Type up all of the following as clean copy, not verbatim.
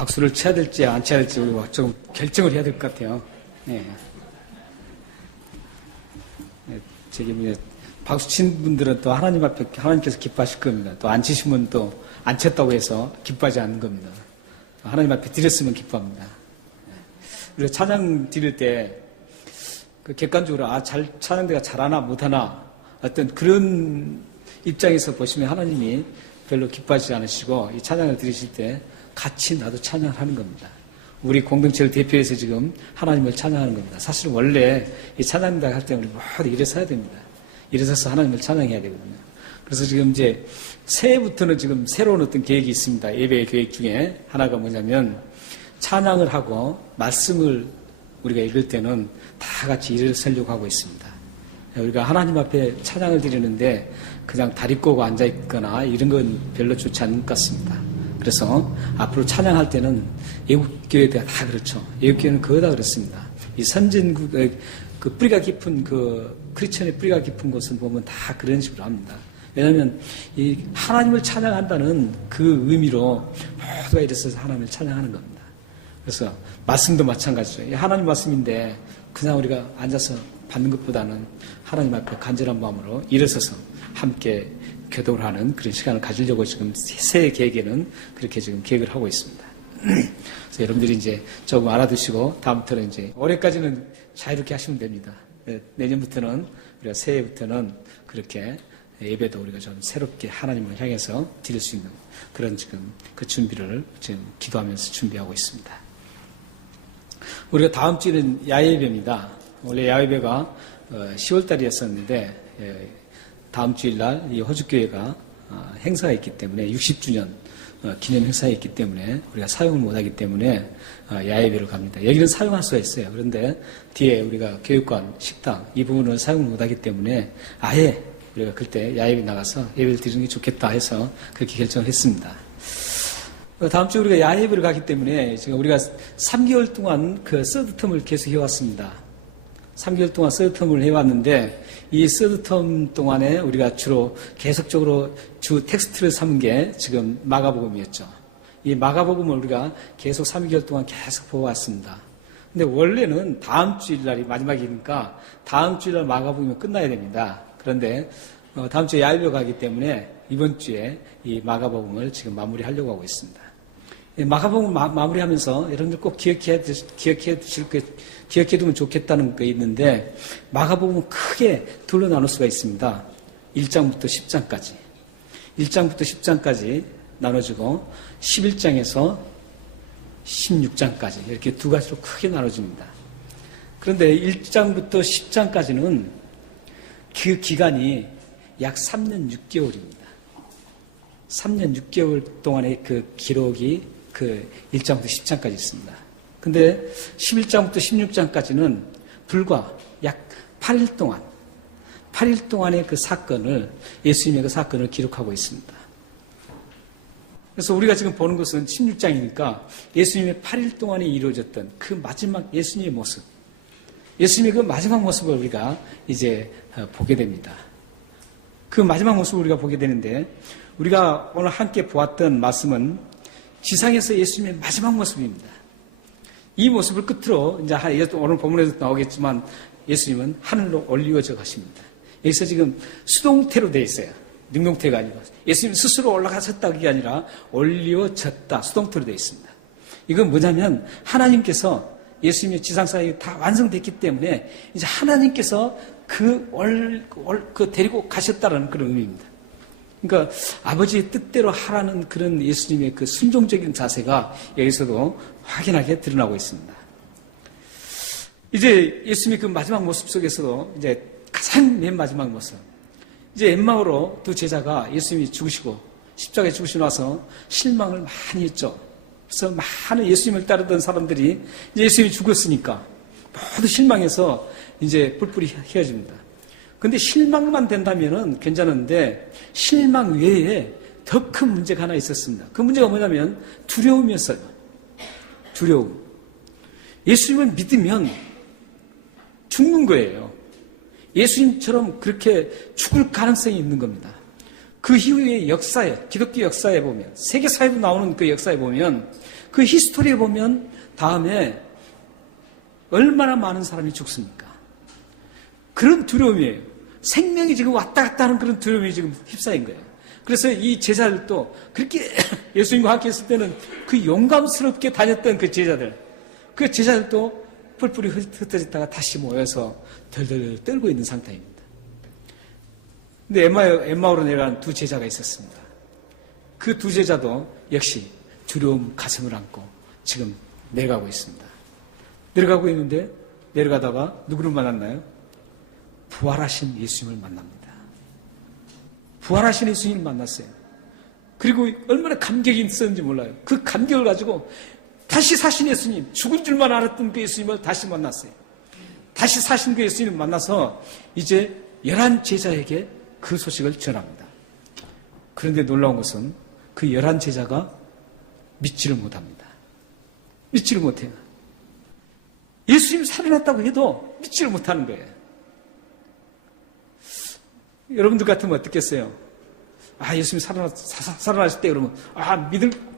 박수를 쳐야 될지 안 쳐야 될지 우리가 좀 결정을 해야 될 것 같아요. 네. 저기 박수 친 분들은 또 하나님 앞에 하나님께서 기뻐하실 겁니다. 또 안 치신 분은 또 안 쳤다고 해서 기뻐하지 않는 겁니다. 하나님 앞에 드렸으면 기뻐합니다. 우리가 찬양 드릴 때 그 객관적으로 찬양대가 잘하나 못하나 어떤 그런 입장에서 보시면 하나님이 별로 기뻐하지 않으시고 이 찬양을 드리실 때 같이 나도 찬양을 하는 겁니다. 우리 공동체를 대표해서 지금 하나님을 찬양하는 겁니다. 사실은 원래 이 찬양대가 할 때 우리 모두 일어서야 됩니다. 일어서서 하나님을 찬양해야 되거든요. 그래서 지금 이제 새해부터는 지금 새로운 어떤 계획이 있습니다. 예배 계획 중에 하나가 뭐냐면 찬양을 하고 말씀을 우리가 읽을 때는 다 같이 일어서려고 하고 있습니다. 우리가 하나님 앞에 찬양을 드리는데 그냥 다리 꼬고 앉아있거나 이런 건 별로 좋지 않은 것 같습니다. 그래서 앞으로 찬양할 때는 애국교회가 다 그렇죠. 애국교회는 그거 다 그렇습니다. 이 선진국의 그 뿌리가 깊은 크리스천의 뿌리가 깊은 곳은 보면 다 그런 식으로 합니다. 왜냐하면 이 하나님을 찬양한다는 그 의미로 모두가 일어서서 하나님을 찬양하는 겁니다. 그래서 말씀도 마찬가지죠. 하나님 말씀인데 그냥 우리가 앉아서 받는 것보다는 하나님 앞에 간절한 마음으로 일어서서 함께 교도를 하는 그런 시간을 가지려고 지금 새해 계획에는 그렇게 지금 계획을 하고 있습니다. 그래서 여러분들이 이제 조금 알아두시고 다음부터는 이제 올해까지는 자유롭게 하시면 됩니다. 내년부터는 우리가 새해부터는 그렇게 예배도 우리가 좀 새롭게 하나님을 향해서 드릴 수 있는 그런 지금 그 준비를 지금 기도하면서 준비하고 있습니다. 우리가 다음 주에는 야외예배입니다. 원래 야외예배가 10월 달이었었는데 다음 주일날 이 호주교회가 행사가 있기 때문에 60주년 기념 행사가 있기 때문에 우리가 사용을 못하기 때문에 야외예배로 갑니다. 여기는 사용할 수가 있어요. 그런데 뒤에 우리가 교육관, 식당 이 부분을 사용을 못하기 때문에 아예 우리가 그때 야외에 나가서 예배를 드리는 게 좋겠다 해서 그렇게 결정을 했습니다. 다음 주에 우리가 야외를 가기 때문에 지금 우리가 3개월 동안 그 서드텀을 계속 해왔습니다. 3개월 동안 서드텀을 해왔는데 이 서드텀 동안에 우리가 주로 계속적으로 주 텍스트를 삼은 게 지금 마가복음이었죠. 이 마가복음을 우리가 계속 3개월 동안 계속 보아왔습니다. 근데 원래는 다음 주일날이 마지막이니까 다음 주일날 마가복음이 끝나야 됩니다. 그런데 다음 주에 야외로 가기 때문에 이번 주에 이 마가복음을 지금 마무리하려고 하고 있습니다. 마가복음 마무리하면서 여러분들 꼭 기억해두면 좋겠다는 게 있는데 마가복음은 크게 둘로 나눌 수가 있습니다. 1장부터 10장까지. 1장부터 10장까지 나눠지고 11장에서 16장까지 이렇게 두 가지로 크게 나눠집니다. 그런데 1장부터 10장까지는 그 기간이 약 3년 6개월입니다. 3년 6개월 동안의 그 기록이 그 1장부터 10장까지 있습니다. 근데 11장부터 16장까지는 불과 약 8일 동안의 그 사건을, 예수님의 그 사건을 기록하고 있습니다. 그래서 우리가 지금 보는 것은 16장이니까 예수님의 8일 동안에 이루어졌던 그 마지막 예수님의 모습, 예수님의 그 마지막 모습을 우리가 이제 보게 됩니다. 그 마지막 모습을 우리가 보게 되는데 우리가 오늘 함께 보았던 말씀은 지상에서 예수님의 마지막 모습입니다. 이 모습을 끝으로 이제 오늘 본문에도 나오겠지만 예수님은 하늘로 올리워져 가십니다. 여기서 지금 수동태로 되어 있어요. 능동태가 아니고 예수님 스스로 올라가셨다 그게 아니라 올리워졌다 수동태로 되어 있습니다. 이건 뭐냐면 하나님께서 예수님의 지상사역이 다 완성됐기 때문에 이제 하나님께서 데리고 가셨다라는 그런 의미입니다. 그러니까 아버지의 뜻대로 하라는 그런 예수님의 그 순종적인 자세가 여기서도 확연하게 드러나고 있습니다. 이제 예수님의 그 마지막 모습 속에서도 이제 가장 맨 마지막 모습. 이제 엠마오로 두 제자가 예수님이 죽으시고 십자가에 죽으시고 나서 실망을 많이 했죠. 그래서 많은 예수님을 따르던 사람들이 이제 예수님이 죽었으니까 모두 실망해서 이제 뿔뿔이 헤어집니다. 근데 실망만 된다면은 괜찮은데 실망 외에 더 큰 문제가 하나 있었습니다. 그 문제가 뭐냐면 두려움이었어요. 두려움. 예수님을 믿으면 죽는 거예요. 예수님처럼 그렇게 죽을 가능성이 있는 겁니다. 그 이후의 역사에, 기독교 역사에 보면, 세계사에도 나오는 그 역사에 보면, 그 히스토리에 보면 다음에 얼마나 많은 사람이 죽습니까? 그런 두려움이에요. 생명이 지금 왔다 갔다 하는 그런 두려움이 지금 휩싸인 거예요. 그래서 이 제자들도 그렇게 예수님과 함께 했을 때는 그 용감스럽게 다녔던 그 제자들, 그 제자들도 뿔뿔이 흩어졌다가 다시 모여서 덜덜 떨고 있는 상태입니다. 근데 엠마오로 내려간 두 제자가 있었습니다. 그 두 제자도 역시 두려움 가슴을 안고 지금 내려가고 있습니다. 내려가고 있는데 내려가다가 누구를 만났나요? 부활하신 예수님을 만납니다. 부활하신 예수님을 만났어요. 그리고 얼마나 감격이 있었는지 몰라요. 그 감격을 가지고 다시 사신 예수님, 죽은 줄만 알았던 그 예수님을 다시 만났어요. 다시 사신 그 예수님을 만나서 이제 11 제자에게 그 소식을 전합니다. 그런데 놀라운 것은 그 11 제자가 믿지를 못합니다. 믿지를 못해요. 예수님 살아났다고 해도 믿지를 못하는 거예요. 여러분들 같으면 어떻겠어요? 예수님 살아났을 때 그러면,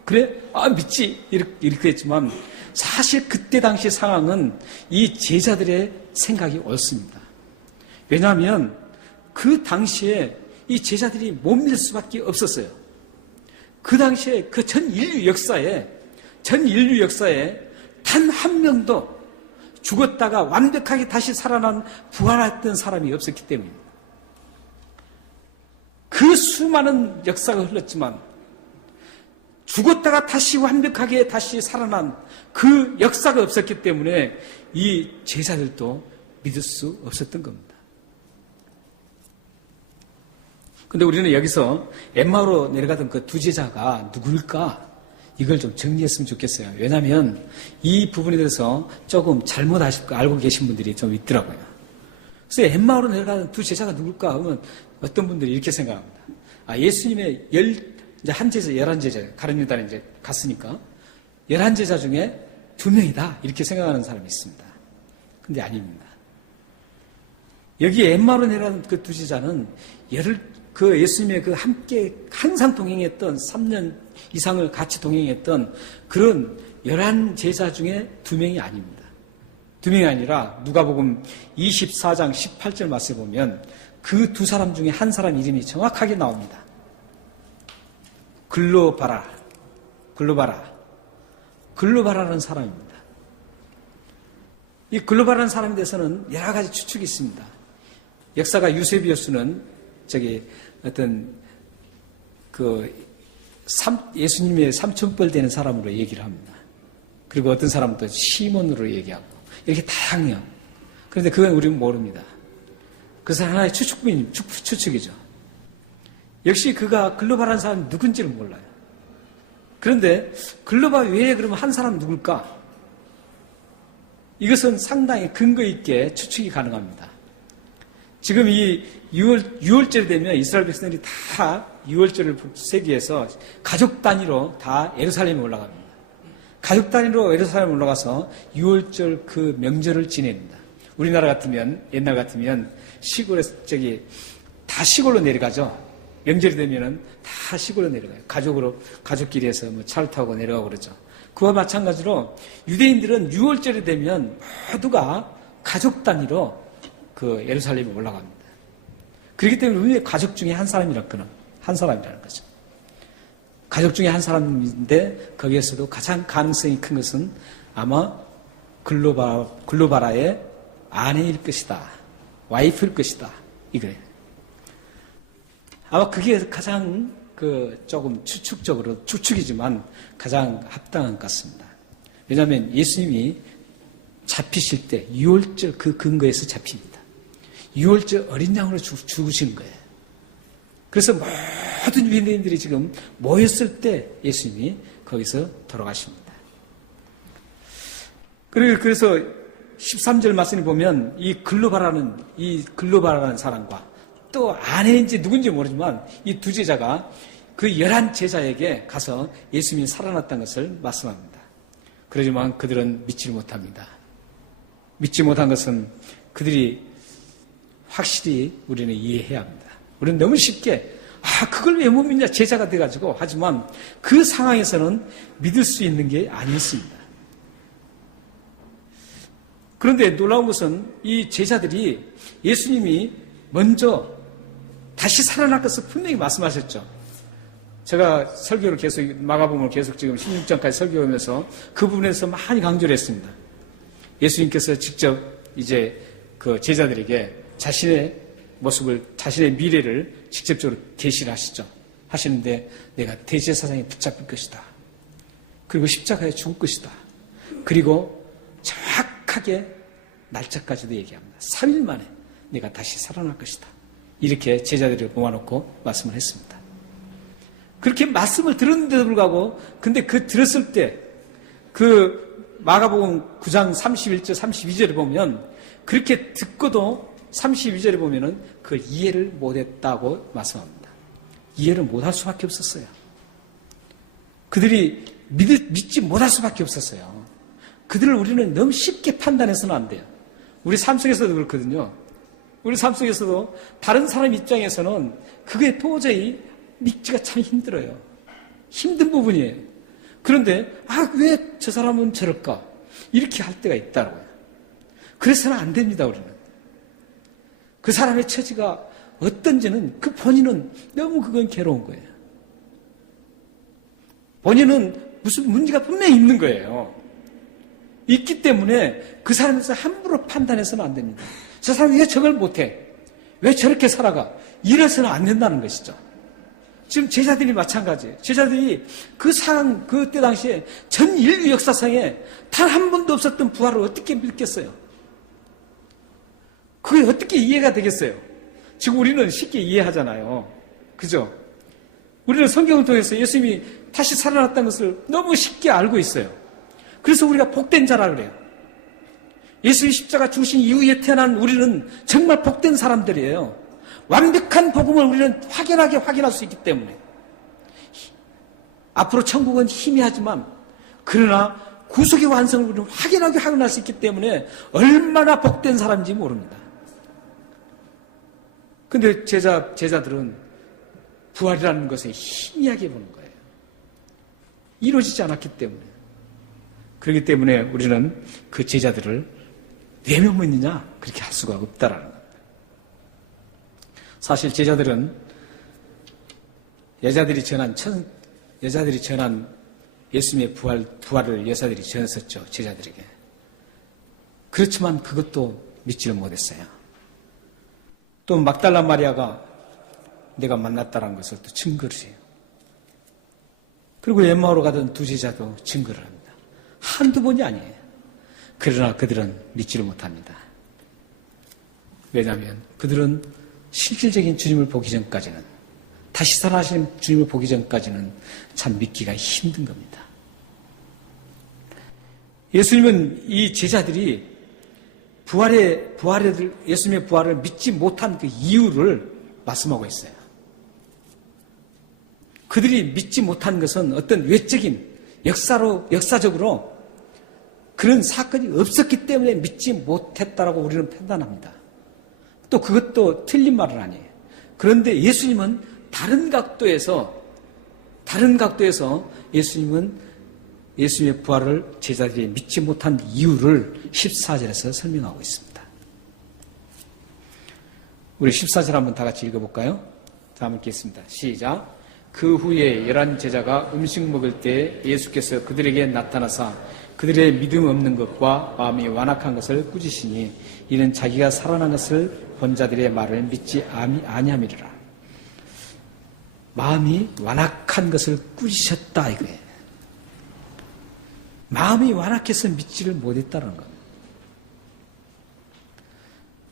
그래? 믿지? 이렇게 했지만, 사실 그때 당시 상황은 이 제자들의 생각이 옳습니다. 왜냐하면 그 당시에 이 제자들이 못 믿을 수밖에 없었어요. 그 당시에 그 전 인류 역사에 단 한 명도 죽었다가 완벽하게 다시 살아난 부활했던 사람이 없었기 때문입니다. 그 수많은 역사가 흘렀지만 죽었다가 다시 완벽하게 다시 살아난 그 역사가 없었기 때문에 이 제자들도 믿을 수 없었던 겁니다. 근데 우리는 여기서 엠마오로 내려가던 그 두 제자가 누구일까? 이걸 좀 정리했으면 좋겠어요. 왜냐하면 이 부분에 대해서 조금 잘못 알고 계신 분들이 좀 있더라고요. 그래서 엠마오로 내려가던 두 제자가 누굴까 하면 어떤 분들이 이렇게 생각합니다. 예수님의 한 제자, 11제자, 가룟유다에 이제 갔으니까 11제자 중에 2명이다. 이렇게 생각하는 사람이 있습니다. 근데 아닙니다. 여기 엠마오로 내려가는 그 두 제자는 그 예수님의 그 함께 항상 동행했던 3년 이상을 같이 동행했던 그런 11 제자 중에 2명이 아닙니다. 2명이 아니라 누가복음 24장 18절 말씀에 보면 그 두 사람 중에 한 사람 이름이 정확하게 나옵니다. 글로바라는 사람입니다. 이 글로바라는 사람에 대해서는 여러 가지 추측이 있습니다. 역사가 유세비우스는 예수님의 삼촌뻘 되는 사람으로 얘기를 합니다. 그리고 어떤 사람은 또 시몬으로 얘기하고 이렇게 다양해요. 그런데 그건 우리는 모릅니다. 그것은 하나의 추측이죠. 역시 그가 글로바라는 사람이 누군지를 몰라요. 그런데 글로바 외에 그러면 한 사람은 누굴까? 이것은 상당히 근거 있게 추측이 가능합니다. 지금 이 6월절 되면 이스라엘 백성들이 다 6월절을 세기해서 가족 단위로 다 예루살렘에 올라갑니다. 가족 단위로 예루살렘에 올라가서 6월절 그 명절을 지냅니다. 우리나라 같으면, 옛날 같으면 시골에서 다 시골로 내려가죠. 명절이 되면은 다 시골로 내려가요. 가족끼리 해서 차를 타고 내려가고 그러죠. 그와 마찬가지로 유대인들은 6월절이 되면 모두가 가족 단위로 그 예루살렘에 올라갑니다. 그렇기 때문에 우리의 가족 중에 한 사람이라는 거죠. 가족 중에 한 사람인데 거기에서도 가장 가능성이 큰 것은 아마 글로바라의 아내일 것이다. 와이프일 것이다. 이거예요. 아마 그게 가장 조금 추측이지만 가장 합당한 것 같습니다. 왜냐하면 예수님이 잡히실 때 6월절 그 근거에서 잡힙니다. 6월절 어린 양으로 죽으시는 거예요. 그래서 모든 유대인들이 지금 모였을 때 예수님이 거기서 돌아가십니다. 그래서 13절 말씀을 보면 이 글로바라는 사람과 또 아내인지 누군지 모르지만 이 두 제자가 그 11 제자에게 가서 예수님이 살아났다는 것을 말씀합니다. 그러지만 그들은 믿지를 못합니다. 믿지 못한 것은 그들이 확실히 우리는 이해해야 합니다. 우리는 너무 쉽게 그걸 왜 못 믿냐? 제자가 돼가지고. 하지만 그 상황에서는 믿을 수 있는 게 아니었습니다. 그런데 놀라운 것은 이 제자들이 예수님이 먼저 다시 살아날 것을 분명히 말씀하셨죠. 제가 설교를 계속, 마가복음을 계속 지금 16장까지 설교하면서 그 부분에서 많이 강조를 했습니다. 예수님께서 직접 이제 그 제자들에게 자신의 모습을, 자신의 미래를 직접적으로 계시를 하시죠. 하시는데 내가 대제사장에 붙잡힐 것이다. 그리고 십자가에 죽을 것이다. 그리고 정확하게 날짜까지도 얘기합니다. 3일 만에 내가 다시 살아날 것이다. 이렇게 제자들을 모아놓고 말씀을 했습니다. 그렇게 말씀을 들었는데도 불구하고 근데 그 들었을 때 그 마가복음 9장 31절 32절에 보면 그렇게 듣고도 32절에 보면은 그 이해를 못했다고 말씀합니다. 이해를 못할 수밖에 없었어요. 그들이 믿지 못할 수밖에 없었어요. 그들을 우리는 너무 쉽게 판단해서는 안 돼요. 우리 삶 속에서도 그렇거든요. 우리 삶 속에서도 다른 사람 입장에서는 그게 도저히 믿기가 참 힘들어요. 힘든 부분이에요. 그런데 왜 저 사람은 저럴까? 이렇게 할 때가 있다고요. 그래서는 안 됩니다. 우리는. 그 사람의 처지가 어떤지는 그 본인은 너무 그건 괴로운 거예요. 본인은 무슨 문제가 분명히 있는 거예요. 있기 때문에 그 사람에서 함부로 판단해서는 안 됩니다. 저 사람이 왜 저걸 못해? 왜 저렇게 살아가? 이래서는 안 된다는 것이죠. 지금 제자들이 마찬가지예요. 제자들이 그 상황, 그때 당시에 전 인류 역사상에 단 한 번도 없었던 부활을 어떻게 믿겠어요? 그게 어떻게 이해가 되겠어요? 지금 우리는 쉽게 이해하잖아요. 그죠? 우리는 성경을 통해서 예수님이 다시 살아났다는 것을 너무 쉽게 알고 있어요. 그래서 우리가 복된 자라 그래요. 예수의 십자가 죽으신 이후에 태어난 우리는 정말 복된 사람들이에요. 완벽한 복음을 우리는 확연하게 확인할 수 있기 때문에. 앞으로 천국은 희미하지만 그러나 구속의 완성을 우리는 확연하게 확인할 수 있기 때문에 얼마나 복된 사람인지 모릅니다. 근데 제자들은 부활이라는 것에 희미하게 보는 거예요. 이루어지지 않았기 때문에. 그렇기 때문에 우리는 그 제자들을 왜 못 믿느냐? 그렇게 할 수가 없다라는 겁니다. 사실 제자들은 여자들이 전한 예수님의 부활을 여자들이 전했었죠. 제자들에게. 그렇지만 그것도 믿지를 못했어요. 또 막달라 마리아가 내가 만났다는 것을 또 증거를 해요. 그리고 엠마오로 가던 두 제자도 증거를 합니다. 한두 번이 아니에요. 그러나 그들은 믿지를 못합니다. 왜냐하면 그들은 실질적인 주님을 보기 전까지는, 다시 살아나신 주님을 보기 전까지는 참 믿기가 힘든 겁니다. 예수님은 이 제자들이 예수님의 부활을 믿지 못한 그 이유를 말씀하고 있어요. 그들이 믿지 못한 것은 어떤 외적인 역사적으로 그런 사건이 없었기 때문에 믿지 못했다라고 우리는 판단합니다. 또 그것도 틀린 말은 아니에요. 그런데 예수님은 다른 각도에서 예수님은 예수님의 부활을 제자들이 믿지 못한 이유를 14절에서 설명하고 있습니다. 우리 14절 한번 다 같이 읽어볼까요? 다 함께 읽겠습니다. 시작. 그 후에 11 제자가 음식 먹을 때 예수께서 그들에게 나타나사 그들의 믿음 없는 것과 마음이 완악한 것을 꾸짖으시니 이는 자기가 살아난 것을 본 자들의 말을 믿지 아니함이리라. 마음이 완악한 것을 꾸짖으셨다 이거예요. 마음이 완악해서 믿지를 못했다는 겁니다.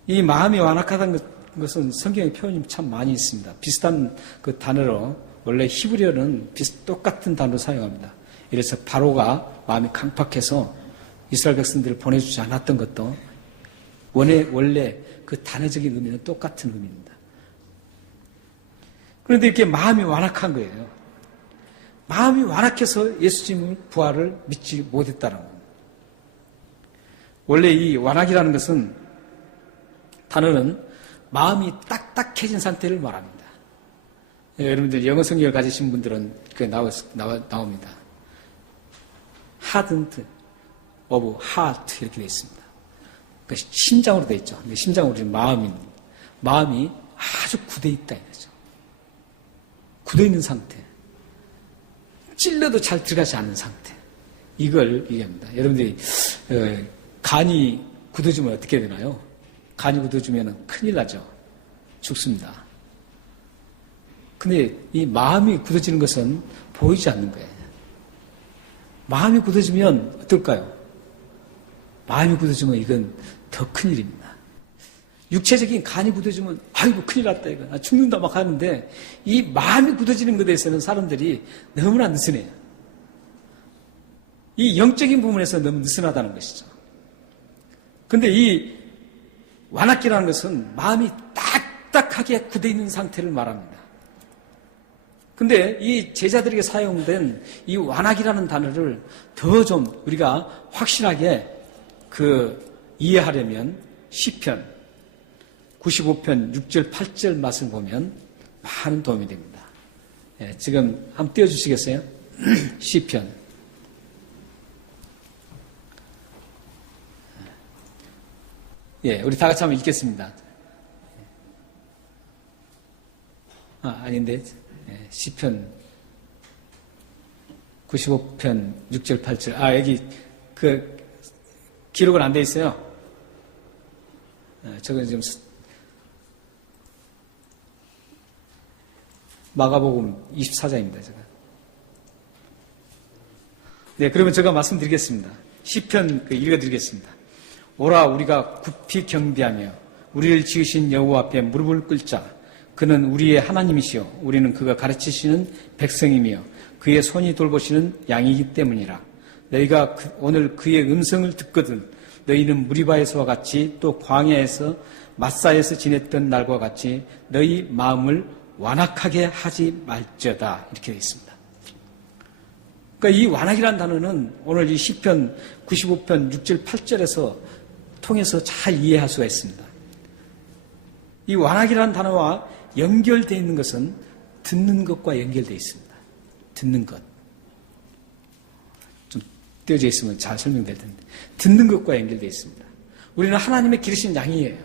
이 마음이 완악하다는 것은 성경의 표현이 참 많이 있습니다. 비슷한 그 단어로 원래 히브리어는 똑같은 단어를 사용합니다. 이래서 바로가 마음이 강팍해서 이스라엘 백성들을 보내주지 않았던 것도 원래 그 단어적인 의미는 똑같은 의미입니다. 그런데 이렇게 마음이 완악한 거예요. 마음이 완악해서 예수님의 부활을 믿지 못했다는 겁니다. 원래 이 완악이라는 것은 단어는 마음이 딱딱해진 상태를 말합니다. 여러분들 영어 성경을 가지신 분들은 그 나옵니다. hardened of heart 이렇게 되어 있습니다. 그러니까 심장으로 되어 있죠. 심장으로 마음이 아주 굳어 있다 이거죠. 굳어 있는 상태. 찔러도 잘 들어가지 않는 상태. 이걸 얘기합니다. 여러분들이 간이 굳어지면 어떻게 되나요? 간이 굳어지면 큰일 나죠. 죽습니다. 근데 이 마음이 굳어지는 것은 보이지 않는 거예요. 마음이 굳어지면 어떨까요? 마음이 굳어지면 이건 더 큰일입니다. 육체적인 간이 굳어지면 아이고 큰일 났다 이거 죽는다 막 하는데 이 마음이 굳어지는 것에 대해서는 사람들이 너무나 느슨해요. 이 영적인 부분에서 너무 느슨하다는 것이죠. 근데 이 완악기라는 것은 마음이 딱딱하게 굳어있는 상태를 말합니다. 근데 이 제자들에게 사용된 이 완악이라는 단어를 더 좀 우리가 확실하게 이해하려면 시편 95편 6절 8절 말씀 보면 많은 도움이 됩니다. 예, 지금 한번 띄워주시겠어요? 시편 예, 우리 다 같이 한번 읽겠습니다. 아닌데 시편 95편 6절 8절 여기 기록은 안 돼 있어요. 저건 지금 마가복음 24장입니다. 제가. 네, 그러면 제가 말씀드리겠습니다. 시편 읽어드리겠습니다. 오라 우리가 굽히 경배하며 우리를 지으신 여호와 앞에 무릎을 꿇자. 그는 우리의 하나님이시요 우리는 그가 가르치시는 백성이며 그의 손이 돌보시는 양이기 때문이라. 너희가 오늘 그의 음성을 듣거든 너희는 무리바에서와 같이 또 광야에서 마사에서 지냈던 날과 같이 너희 마음을 완악하게 하지 말지어다 이렇게 되어 있습니다. 그러니까 이 완악이라는 단어는 오늘 이 시편 95편 6절 8절에서 통해서 잘 이해할 수가 있습니다. 이 완악이라는 단어와 연결되어 있는 것은 듣는 것과 연결되어 있습니다. 듣는 것. 좀 떼어져 있으면 잘 설명될 텐데. 듣는 것과 연결되어 있습니다. 우리는 하나님의 기르신 양이에요.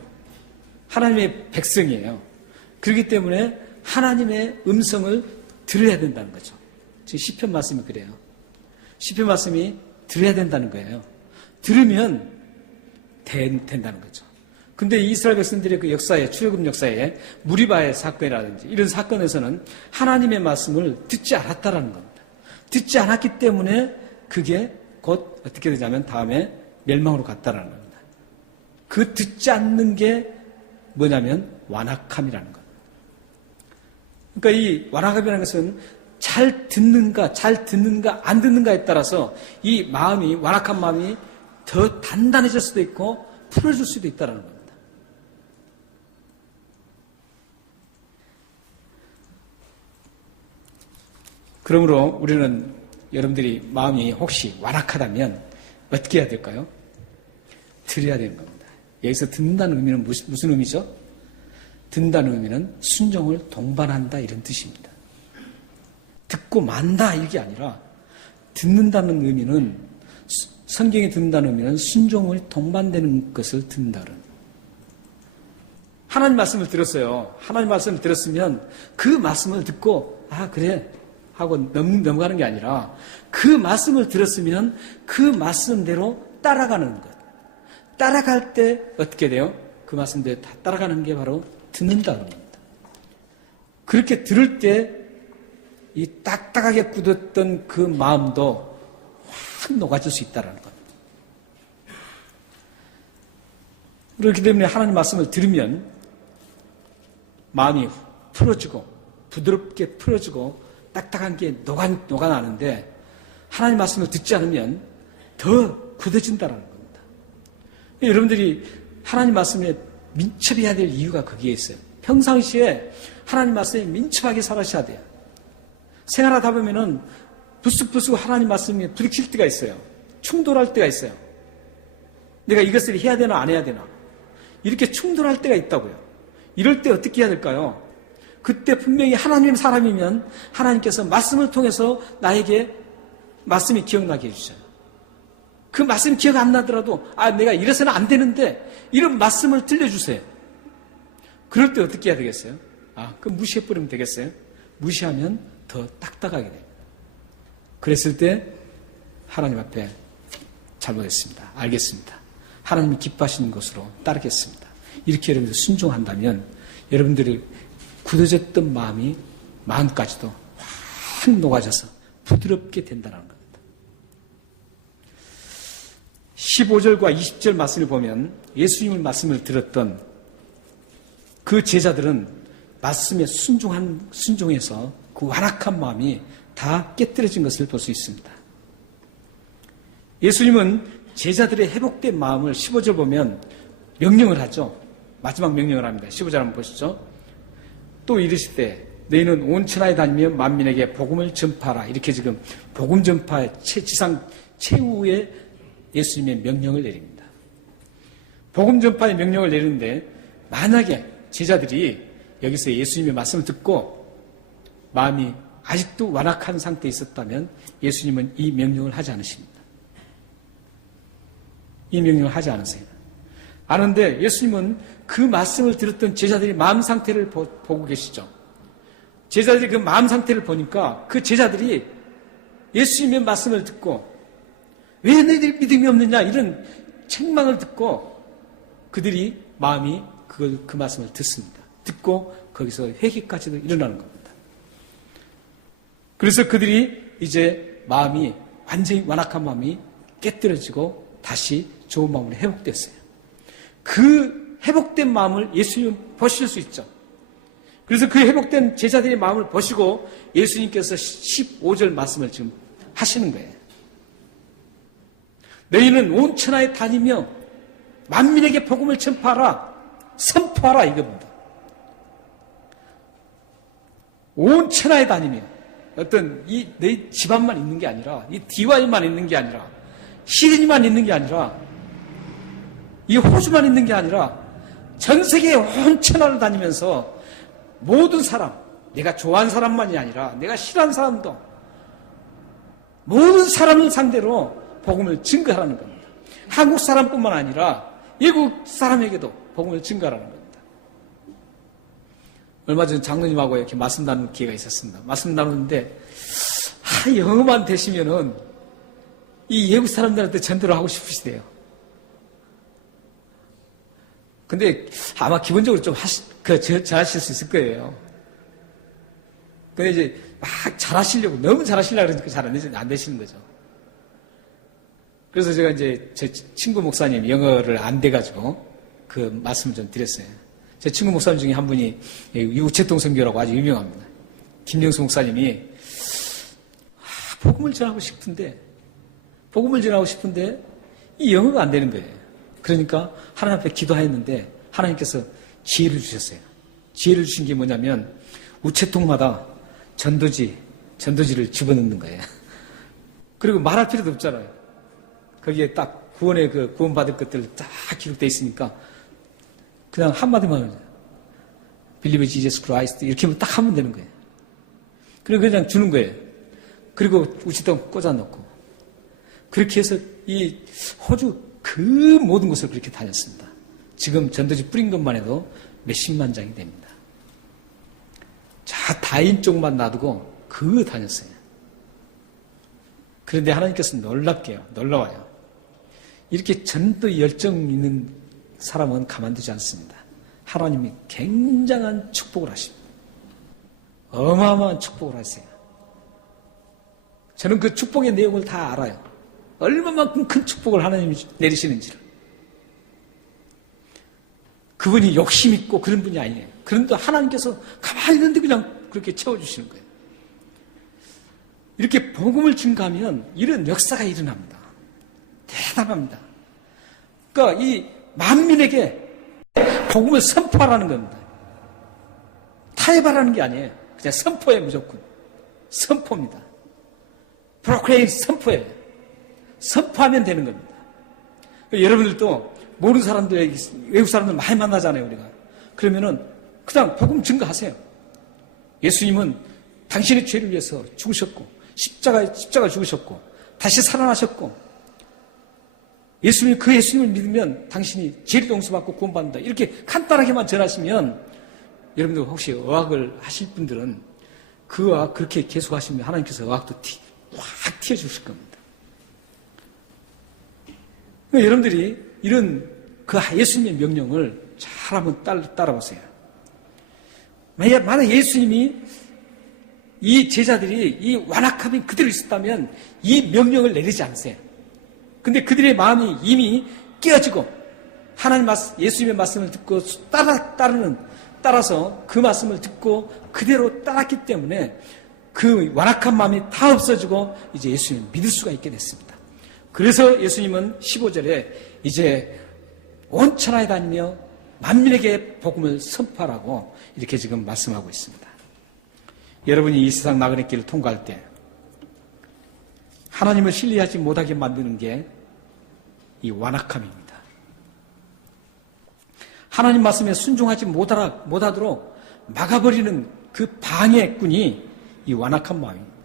하나님의 백성이에요. 그렇기 때문에 하나님의 음성을 들어야 된다는 거죠. 지금 시편 말씀이 그래요. 시편 말씀이 들어야 된다는 거예요. 들으면 된다는 거죠. 근데 이스라엘 백성들의 그 역사에, 출애굽 역사에 무리바의 사건이라든지 이런 사건에서는 하나님의 말씀을 듣지 않았다라는 겁니다. 듣지 않았기 때문에 그게 곧 어떻게 되냐면 다음에 멸망으로 갔다라는 겁니다. 그 듣지 않는 게 뭐냐면 완악함이라는 겁니다. 그러니까 이 완악함이라는 것은 잘 듣는가 안 듣는가에 따라서 이 마음이, 완악한 마음이 더 단단해질 수도 있고 풀어질 수도 있다는 겁니다. 그러므로 우리는 여러분들이 마음이 혹시 완악하다면 어떻게 해야 될까요? 들어야 되는 겁니다. 여기서 듣는다는 의미는 무슨 의미죠? 듣는다는 의미는 순종을 동반한다 이런 뜻입니다. 듣고 만다 이게 아니라 듣는다는 의미는 성경에 듣는다는 의미는 순종을 동반되는 것을 듣는다 그런. 하나님 말씀을 들었어요. 하나님 말씀을 들었으면 그 말씀을 듣고 그래 하고 넘어가는 게 아니라 그 말씀을 들었으면 그 말씀대로 따라가는 것. 따라갈 때 어떻게 돼요? 그 말씀대로 다 따라가는 게 바로 듣는다는 겁니다. 그렇게 들을 때 이 딱딱하게 굳었던 그 마음도 확 녹아질 수 있다는 겁니다. 그렇기 때문에 하나님 말씀을 들으면 마음이 풀어지고 부드럽게 풀어지고 딱딱한 게 녹아나는데 하나님 말씀을 듣지 않으면 더 굳어진다는 겁니다. 여러분들이 하나님 말씀에 민첩해야 될 이유가 거기에 있어요. 평상시에 하나님 말씀에 민첩하게 살아셔야 돼요. 생활하다 보면은 부스부스 하나님 말씀에 부딪힐 때가 있어요. 충돌할 때가 있어요. 내가 이것을 해야 되나 안 해야 되나 이렇게 충돌할 때가 있다고요. 이럴 때 어떻게 해야 될까요? 그때 분명히 하나님 사람이면 하나님께서 말씀을 통해서 나에게 말씀이 기억나게 해주셔요. 그 말씀이 기억 안 나더라도 내가 이래서는 안 되는데 이런 말씀을 들려주세요. 그럴 때 어떻게 해야 되겠어요? 그럼 무시해버리면 되겠어요? 무시하면 더 딱딱하게 됩니다. 그랬을 때 하나님 앞에 잘못했습니다. 알겠습니다. 하나님이 기뻐하시는 것으로 따르겠습니다. 이렇게 여러분들 순종한다면 여러분들이 굳어졌던 마음까지도 확 녹아져서 부드럽게 된다는 겁니다. 15절과 20절 말씀을 보면 예수님의 말씀을 들었던 그 제자들은 말씀에 순종해서 그 완악한 마음이 다 깨뜨려진 것을 볼 수 있습니다. 예수님은 제자들의 회복된 마음을 15절 보면 명령을 하죠. 마지막 명령을 합니다. 15절 한번 보시죠. 또 이르시되 너희는 온 천하에 다니며 만민에게 복음을 전파하라. 이렇게 지금 복음 전파의 지상 최후의 예수님의 명령을 내립니다. 복음 전파의 명령을 내리는데 만약에 제자들이 여기서 예수님의 말씀을 듣고 마음이 아직도 완악한 상태에 있었다면 예수님은 이 명령을 하지 않으십니다. 이 명령을 하지 않으세요. 아는데 예수님은 그 말씀을 들었던 제자들이 마음 상태를 보고 계시죠. 제자들이 그 마음 상태를 보니까 그 제자들이 예수님의 말씀을 듣고 왜 너희들이 믿음이 없느냐 이런 책망을 듣고 그들이 마음이 그 말씀을 듣습니다. 듣고 거기서 회개까지도 일어나는 겁니다. 그래서 그들이 이제 마음이 완전히 완악한 마음이 깨뜨려지고 다시 좋은 마음으로 회복됐어요. 그 회복된 마음을 예수님은 보실 수 있죠. 그래서 그 회복된 제자들의 마음을 보시고 예수님께서 15절 말씀을 지금 하시는 거예요. 너희는 온 천하에 다니며 만민에게 복음을 전파하라. 선포하라 이겁니다. 온 천하에 다니며 어떤 너희 집안만 있는 게 아니라 이 DY만 있는 게 아니라 시드니만 있는 게 아니라 이 호주만 있는 게 아니라 전 세계의 온 천하를 다니면서 모든 사람, 내가 좋아하는 사람만이 아니라 내가 싫어하는 사람도 모든 사람을 상대로 복음을 증거하라는 겁니다. 한국 사람뿐만 아니라 외국 사람에게도 복음을 증거하라는 겁니다. 얼마 전 장로님하고 이렇게 말씀 나누는 기회가 있었습니다. 말씀 나누는데 영어만 되시면은 이 외국 사람들한테 전도를 하고 싶으시대요. 근데 아마 기본적으로 좀 잘하실 수 있을 거예요. 근데 이제 막 잘하시려고, 너무 잘하시려고 그러니까 잘 안 되시는 거죠. 그래서 제가 이제 제 친구 목사님 영어를 안 돼가지고 그 말씀을 좀 드렸어요. 제 친구 목사님 중에 한 분이 우체통 선교라고 아주 유명합니다. 김영수 목사님이 복음을 전하고 싶은데 이 영어가 안 되는 거예요. 그러니까 하나님 앞에 기도했는데 하나님께서 지혜를 주셨어요. 지혜를 주신 게 뭐냐면 우체통마다 전도지를 집어넣는 거예요. 그리고 말할 필요도 없잖아요. 거기에 딱 구원받을 것들 딱 기록되어 있으니까 그냥 한마디만 하면 Believe Jesus Christ 이렇게 딱 하면 되는 거예요. 그리고 그냥 주는 거예요. 그리고 우체통 꽂아놓고 그렇게 해서 이 호주 그 모든 곳을 그렇게 다녔습니다. 지금 전도지 뿌린 것만 해도 몇십만 장이 됩니다. 다인 쪽만 놔두고 다녔어요. 그런데 하나님께서 놀라워요. 이렇게 전도 열정 있는 사람은 가만두지 않습니다. 하나님이 굉장한 축복을 하십니다. 어마어마한 축복을 하세요. 저는 그 축복의 내용을 다 알아요. 얼마만큼 큰 축복을 하나님이 내리시는지를. 그분이 욕심 있고 그런 분이 아니에요. 그런데 하나님께서 가만히 있는데 그냥 그렇게 채워주시는 거예요. 이렇게 복음을 증가하면 이런 역사가 일어납니다. 대단합니다. 그러니까 이 만민에게 복음을 선포하라는 겁니다. 타협하라는 게 아니에요. 그냥 선포해 무조건. 선포입니다. 프로클레임 선포해요. 선포하면 되는 겁니다. 여러분들도 모르는 사람들, 외국 사람들 많이 만나잖아요, 우리가. 그러면은 그냥 복음 증거하세요. 예수님은 당신의 죄를 위해서 죽으셨고 십자가 죽으셨고 다시 살아나셨고 그 예수님을 믿으면 당신이 죄를 용서받고 구원받는다. 이렇게 간단하게만 전하시면 여러분들 혹시 의학을 하실 분들은 그 의학 그렇게 계속하시면 하나님께서 의학도 확 튀어주실 겁니다. 그러니까 여러분들이 이런 그 예수님의 명령을 잘 한번 따라보세요. 만약 예수님이 이 제자들이 이 완악함이 그대로 있었다면 이 명령을 내리지 않으세요. 근데 그들의 마음이 이미 깨어지고 예수님의 말씀을 듣고 따라서 그 말씀을 듣고 그대로 따랐기 때문에 그 완악한 마음이 다 없어지고 이제 예수님을 믿을 수가 있게 됐습니다. 그래서 예수님은 15절에 이제 온 천하에 다니며 만민에게 복음을 선포하라고 이렇게 지금 말씀하고 있습니다. 여러분이 이 세상 나그네 길을 통과할 때 하나님을 신뢰하지 못하게 만드는 게 이 완악함입니다. 하나님 말씀에 순종하지 못하도록 막아버리는 그 방해꾼이 이 완악한 마음입니다.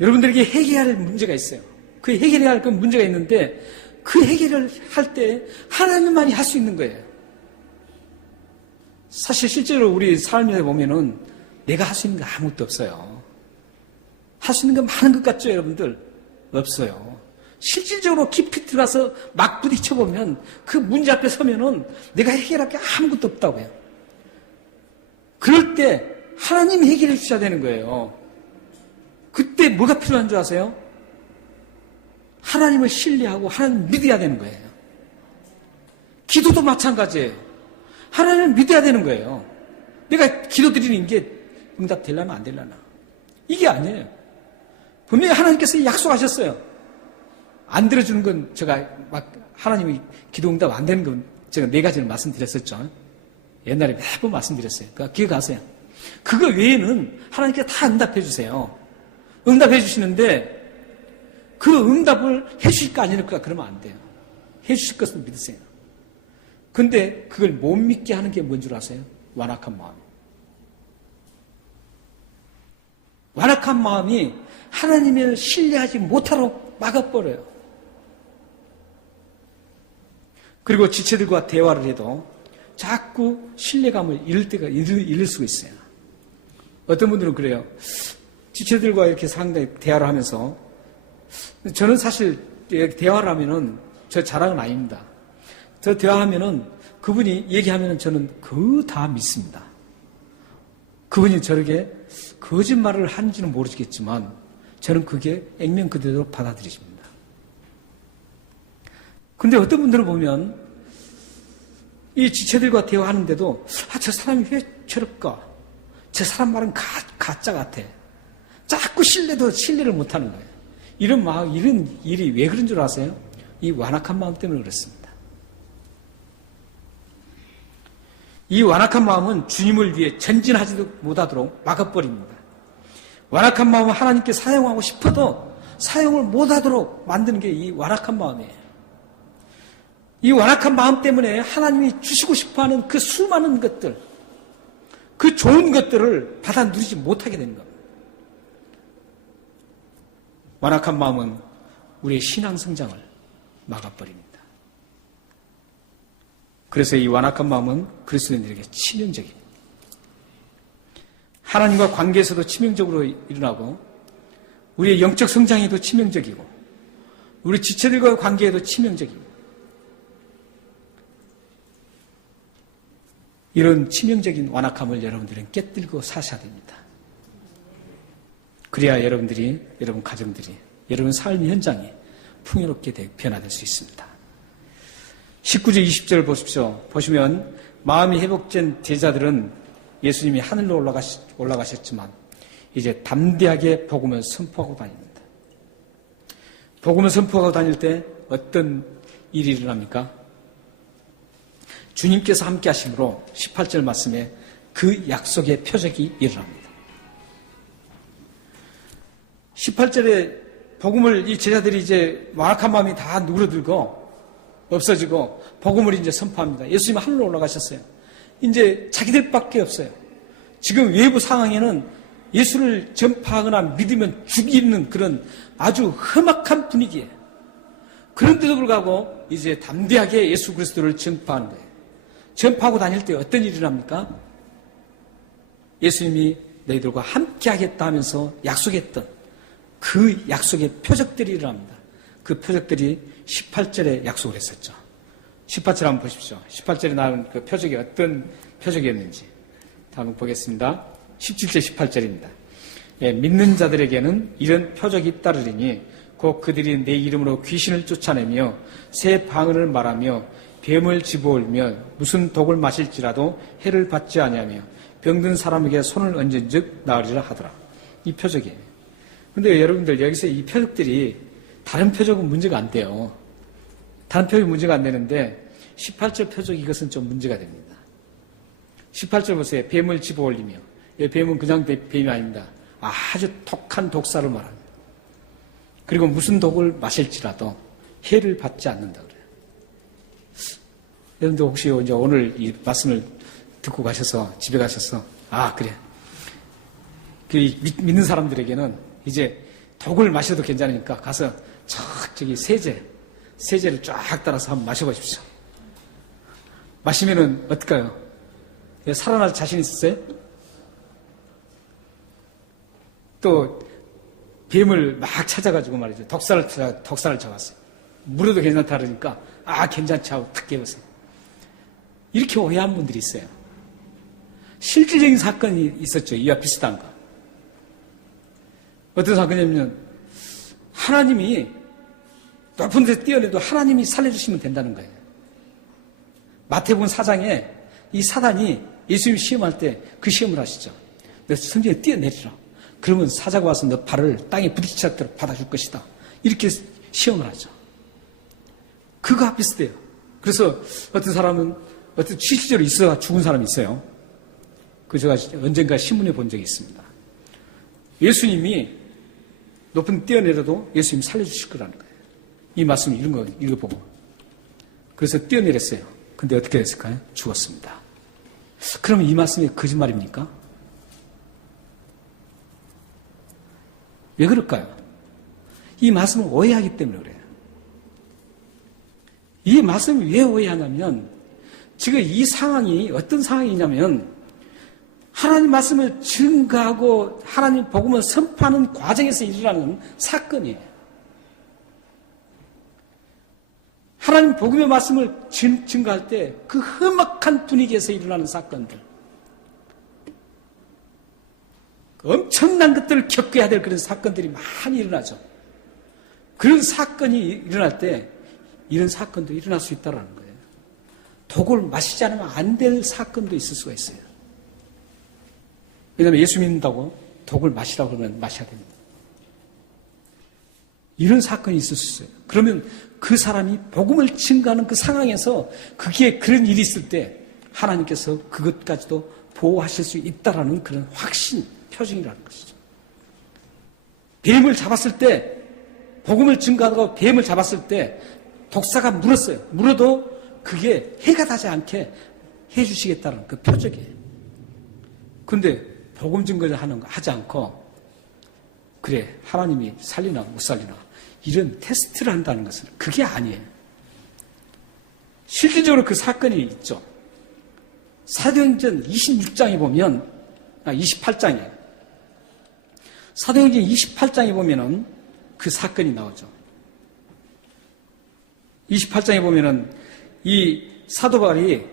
여러분들에게 해결해야 할 문제가 있어요. 그 해결해야 할 그 문제가 있는데 그 해결을 할 때 하나님만이 할 수 있는 거예요. 사실 실제로 우리 삶에 보면은 내가 할 수 있는 게 아무것도 없어요. 할 수 있는 게 많은 것 같죠, 여러분들? 없어요. 실질적으로 깊이 들어가서 막 부딪혀보면 그 문제 앞에 서면은 내가 해결할 게 아무것도 없다고 해요. 그럴 때 하나님이 해결해 주셔야 되는 거예요. 그때 뭐가 필요한 줄 아세요? 하나님을 신뢰하고 하나님을 믿어야 되는 거예요. 기도도 마찬가지예요. 하나님을 믿어야 되는 거예요. 내가 기도 드리는 게 응답 되려나 안 되려나. 이게 아니에요. 분명히 하나님께서 약속하셨어요. 안 들어주는 건 제가 하나님이 기도 응답 안 되는 건 제가 4가지를 말씀드렸었죠. 옛날에 매번 말씀드렸어요. 그러니까 기억하세요. 그거 외에는 하나님께서 다 응답해 주세요. 응답해 주시는데 그 응답을 해 주실 거 아니니까 그러면 안 돼요. 해 주실 것을 믿으세요. 근데 그걸 못 믿게 하는 게 뭔 줄 아세요? 완악한 마음. 완악한 마음이 하나님을 신뢰하지 못하도록 막아버려요. 그리고 지체들과 대화를 해도 자꾸 신뢰감을 잃을 수가 있어요. 어떤 분들은 그래요. 지체들과 이렇게 상당히 대화를 하면서 저는 사실 대화를 하면은 저 자랑은 아닙니다. 저 대화하면은 그분이 얘기하면은 저는 그거 다 믿습니다. 그분이 저에게 거짓말을 하는지는 모르겠지만 저는 그게 액면 그대로 받아들여집니다. 근데 어떤 분들은 보면 이 지체들과 대화하는데도 저 사람이 왜 저럴까? 저 사람 말은 가짜 같아. 자꾸 신뢰를 못하는 거예요. 이런 일이 왜 그런 줄 아세요? 이 완악한 마음 때문에 그렇습니다. 이 완악한 마음은 주님을 위해 전진하지도 못하도록 막아버립니다. 완악한 마음은 하나님께 사용하고 싶어도 사용을 못하도록 만드는 게 이 완악한 마음이에요. 이 완악한 마음 때문에 하나님이 주시고 싶어하는 그 수많은 것들, 그 좋은 것들을 받아 누리지 못하게 되는 겁니다. 완악한 마음은 우리의 신앙 성장을 막아버립니다. 그래서 이 완악한 마음은 그리스도인들에게 치명적입니다. 하나님과 관계에서도 치명적으로 일어나고 우리의 영적 성장에도 치명적이고 우리 지체들과의 관계에도 치명적입니다. 이런 치명적인 완악함을 여러분들은 깨뜨리고 사셔야 됩니다. 그래야 여러분 가정들이, 여러분 삶 현장이 풍요롭게 변화될 수 있습니다. 19절, 20절 보시면 마음이 회복된 제자들은 예수님이 하늘로 올라가셨지만 이제 담대하게 복음을 선포하고 다닙니다. 복음을 선포하고 다닐 때 어떤 일이 일어납니까? 주님께서 함께 하심으로 18절 말씀에 그 약속의 표적이 일어납니다. 18절에 복음을 이 제자들이 이제 완악한 마음이 다 누그러들고 없어지고 복음을 이제 선포합니다. 예수님은 하늘로 올라가셨어요. 이제 자기들밖에 없어요. 지금 외부 상황에는 예수를 전파하거나 믿으면 죽이는 그런 아주 험악한 분위기예요. 그런데도 불구하고 이제 담대하게 예수 그리스도를 전파하는 거예요. 전파하고 다닐 때 어떤 일이 일어납니까? 예수님이 너희들과 함께 하겠다 하면서 약속했던 그 약속의 표적들이 일어납니다. 그 표적들이 18절에 약속을 했었죠. 18절 한번 보십시오. 18절에 나온 그 표적이 어떤 표적이었는지 한번 보겠습니다. 17절 18절입니다. 예, 믿는 자들에게는 이런 표적이 잇따르리니 곧 그들이 내 이름으로 귀신을 쫓아내며 새 방언을 말하며 뱀을 집어올며 무슨 독을 마실지라도 해를 받지 아니하며 병든 사람에게 손을 얹은 즉 나으리라 하더라. 이 표적이에요. 근데 여러분들 여기서 이 표적들이 다른 표적은 문제가 안 돼요. 다른 표적이 문제가 안 되는데 18절 표적 이것은 좀 문제가 됩니다. 18절 보세요. 뱀을 집어올리며. 뱀은 그냥 뱀이 아닙니다. 아주 독한 독사를 말합니다. 그리고 무슨 독을 마실지라도 해를 받지 않는다 그래요. 여러분들 혹시 이제 오늘 이 말씀을 듣고 가셔서 집에 가셔서 그래. 그 믿는 사람들에게는 이제 독을 마셔도 괜찮으니까 가서 저기 세제를 쫙 따라서 한번 마셔보십시오. 마시면은 어떨까요? 살아날 자신 있으세요? 또 뱀을 막 찾아가지고 말이죠. 독사를 잡았어요. 물어도 괜찮다 그러니까 괜찮지 하고 탁 깨우세요. 이렇게 오해한 분들이 있어요. 실질적인 사건이 있었죠. 이와 비슷한 거. 어떤 사건이냐면 하나님이 높은 데서 뛰어내도 하나님이 살려주시면 된다는 거예요. 마태복음 4장에 이 사단이 예수님 시험할 때 그 시험을 하시죠. 너 성전에 뛰어내리라. 그러면 사자가 와서 너 발을 땅에 부딪히도록 받아줄 것이다. 이렇게 시험을 하죠. 그거와 비슷해요. 그래서 어떤 사람은 실제로 있어가 죽은 사람이 있어요. 그 제가 언젠가 신문에 본 적이 있습니다. 예수님이 높은 뛰어내려도 예수님이 살려주실 거라는 거예요. 이 말씀을 읽어보고. 그래서 뛰어내렸어요. 근데 어떻게 됐을까요? 죽었습니다. 그러면 이 말씀이 거짓말입니까? 왜 그럴까요? 이 말씀을 오해하기 때문에 그래요. 이 말씀을 왜 오해하냐면 지금 이 상황이 어떤 상황이냐면 하나님 말씀을 증거하고 하나님 복음을 선포하는 과정에서 일어나는 사건이에요. 하나님 복음의 말씀을 증거할 때 그 험악한 분위기에서 일어나는 사건들, 엄청난 것들을 겪어야 될 그런 사건들이 많이 일어나죠. 그런 사건이 일어날 때 이런 사건도 일어날 수 있다는 거예요. 독을 마시지 않으면 안 될 사건도 있을 수가 있어요. 왜냐하면 예수 믿는다고 독을 마시라고 그러면 마셔야 됩니다. 이런 사건이 있을 수 있어요. 그러면 그 사람이 복음을 증거하는 그 상황에서 그게 그런 일이 있을 때 하나님께서 그것까지도 보호하실 수 있다라는 그런 확신, 표징이라는 것이죠. 뱀을 잡았을 때, 복음을 증거하고 뱀을 잡았을 때 독사가 물었어요. 물어도 그게 해가 닿지 않게 해주시겠다는 그 표적이에요. 그런데 복음 증거를 하지 않고 그래 하나님이 살리나 못 살리나 이런 테스트를 한다는 것은 그게 아니에요. 실질적으로 그 사건이 있죠. 사도행전 26장에 보면 28장이에요. 사도행전 28장에 보면은 그 사건이 나오죠. 28장에 보면은 이 사도 바울이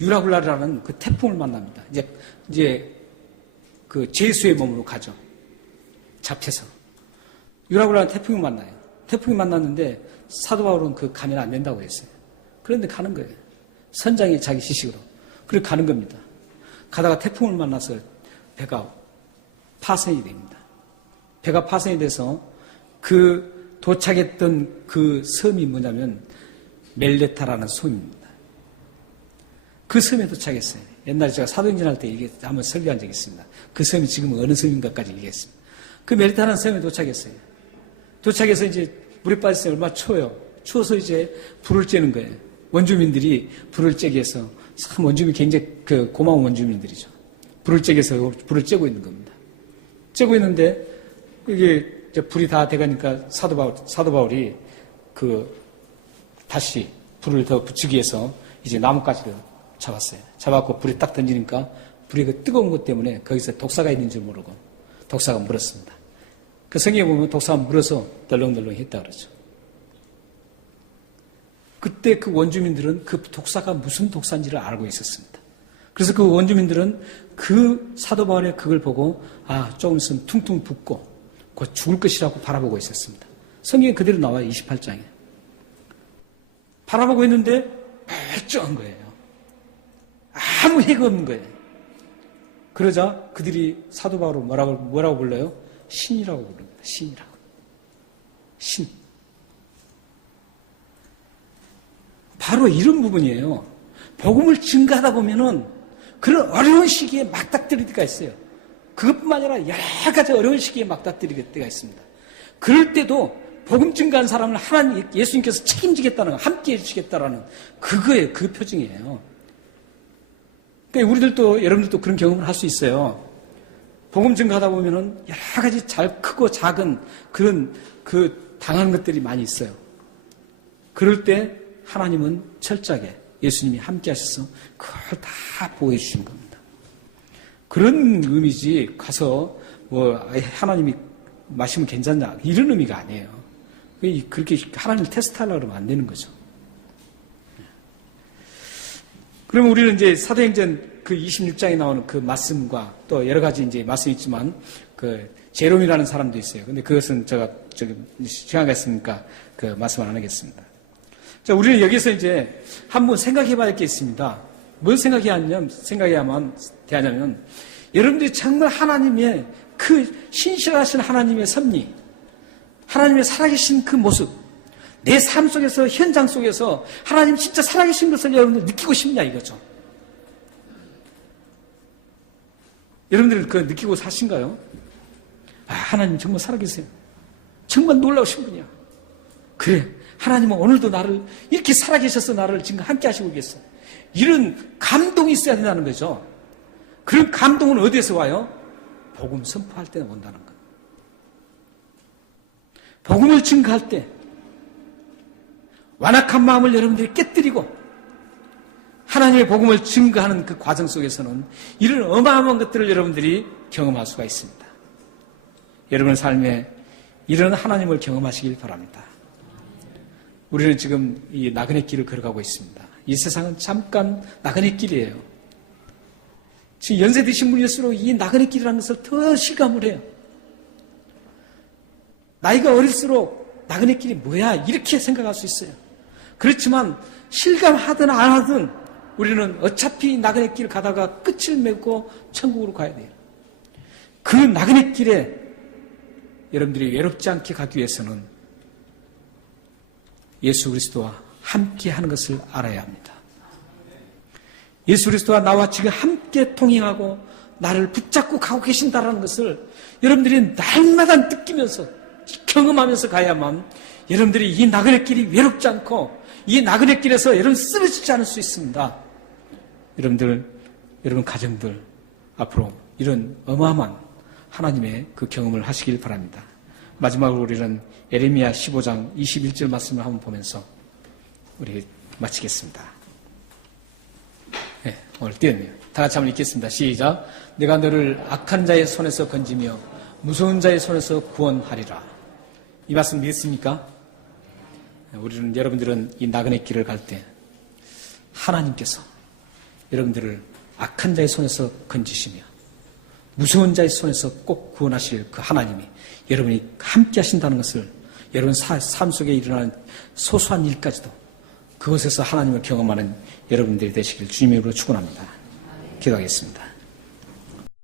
유라굴라라는 그 태풍을 만납니다. 이제 그 제수의 몸으로 가죠. 잡혀서. 유라굴라는 태풍을 만나요. 태풍이 만났는데 사도 바울은 그 가면 안 된다고 했어요. 그런데 가는 거예요. 선장이 자기 지식으로. 그리고 가는 겁니다. 가다가 태풍을 만나서 배가 파손이 됩니다. 배가 파손이 돼서 그 도착했던 그 섬이 뭐냐면 멜레타라는 섬입니다. 그 섬에 도착했어요. 옛날에 제가 사도행전 할 때 이게 한번 설교한 적이 있습니다. 그 섬이 지금 어느 섬인가까지 얘기했습니다. 그 멜레타라는 섬에 도착했어요. 도착해서 이제 물에 빠졌어요. 얼마나 추워요. 추워서 이제 불을 쬐는 거예요. 원주민들이 불을 쬐게 해서 참 원주민 굉장히 고마운 원주민들이죠. 불을 쬐게 해서 불을 쬐고 있는 겁니다. 쬐고 있는데 이게 이제 불이 다 돼가니까 사도 바울이 다시 불을 더 붙이기 위해서 이제 나뭇가지를 잡았어요. 잡았고 불에 딱 던지니까 불이 뜨거운 것 때문에 거기서 독사가 있는 줄 모르고 독사가 물었습니다. 그 성경에 보면 독사가 물어서 덜렁덜렁 했다 그러죠. 그때 그 원주민들은 그 독사가 무슨 독사인지를 알고 있었습니다. 그래서 그 원주민들은 그 사도 바울의 그걸 보고 조금 있으면 퉁퉁 붓고 곧 죽을 것이라고 바라보고 있었습니다. 성경에 그대로 나와요. 28장에. 바라보고 있는데 멀쩡한 거예요. 아무 해가 없는 거예요. 그러자 그들이 사도 바울을 뭐라고 불러요? 신이라고 부릅니다. 신이라고. 신. 바로 이런 부분이에요. 복음을 증거하다 보면은 그런 어려운 시기에 막닥뜨릴 때가 있어요. 그것뿐만 아니라 여러 가지 어려운 시기에 막닥뜨릴 때가 있습니다. 그럴 때도 복음 증거한 사람을 하나님, 예수님께서 책임지겠다는, 함께 해주시겠다라는 그거예요. 그 표징이에요. 그러니까 여러분들도 그런 경험을 할 수 있어요. 복음 증거하다 보면은 여러 가지 크고 작은 그런 당하는 것들이 많이 있어요. 그럴 때 하나님은 철저하게 예수님이 함께 하셔서 그걸 다 보호해 주신 겁니다. 그런 의미지 가서 하나님이 마시면 괜찮냐 이런 의미가 아니에요. 그렇게 하나님을 테스트하려고 그러면 안 되는 거죠. 그러면 우리는 이제 사도행전 26장에 나오는 그 말씀과 또 여러 가지 이제 말씀이 있지만 제롬이라는 사람도 있어요. 근데 그것은 제가 시간이 있으니까 그 말씀을 안 하겠습니다. 자, 우리는 여기서 이제 한번 생각해 봐야 할 게 있습니다. 뭘 생각해야냐면, 여러분들이 정말 하나님의 그 신실하신 하나님의 섭리, 하나님의 살아계신 그 모습, 내 삶 속에서, 현장 속에서 하나님 진짜 살아계신 것을 여러분들 느끼고 싶냐 이거죠. 여러분들 그거 느끼고 사신가요? 하나님 정말 살아계세요. 정말 놀라우신 분이야. 그래. 하나님은 오늘도 나를 이렇게 살아계셔서 나를 지금 함께 하시고 계세요. 이런 감동이 있어야 된다는 거죠. 그런 감동은 어디에서 와요? 복음 선포할 때 온다는 거예요. 복음을 증거할 때 완악한 마음을 여러분들이 깨뜨리고 하나님의 복음을 증거하는 그 과정 속에서는 이런 어마어마한 것들을 여러분들이 경험할 수가 있습니다. 여러분의 삶에 이런 하나님을 경험하시길 바랍니다. 우리는 지금 이 나그네 길을 걸어가고 있습니다. 이 세상은 잠깐 나그네 길이에요. 지금 연세 드신 분일수록 이 나그네 길이라는 것을 더 실감을 해요. 나이가 어릴수록 나그네 길이 뭐야 이렇게 생각할 수 있어요. 그렇지만 실감하든 안 하든 우리는 어차피 나그네 길 가다가 끝을 맺고 천국으로 가야 돼요. 그 나그네 길에 여러분들이 외롭지 않게 가기 위해서는 예수 그리스도와 함께 하는 것을 알아야 합니다. 예수 그리스도와 나와 지금 함께 통행하고 나를 붙잡고 가고 계신다는 것을 여러분들이 날마다 느끼면서 경험하면서 가야만 여러분들이 이 나그네 길이 외롭지 않고 이 나그네 길에서 여러분 쓰러지지 않을 수 있습니다. 여러분 가정들 앞으로 이런 어마어마한 하나님의 그 경험을 하시길 바랍니다. 마지막으로 우리는 예레미야 15장 21절 말씀을 한번 보면서 우리 마치겠습니다. 네, 오늘 띄었네요. 다 같이 한번 읽겠습니다. 시작. 내가 너를 악한 자의 손에서 건지며 무서운 자의 손에서 구원하리라. 이 말씀 믿습니까? 우리는 여러분들은 이 나그네 길을 갈 때 하나님께서 여러분들을 악한 자의 손에서 건지시며 무서운 자의 손에서 꼭 구원하실 그 하나님이 여러분이 함께 하신다는 것을 여러분 삶 속에 일어나는 소소한 일까지도 그것에서 하나님을 경험하는 여러분들이 되시길 주님의 이름으로 축원합니다. 기도하겠습니다.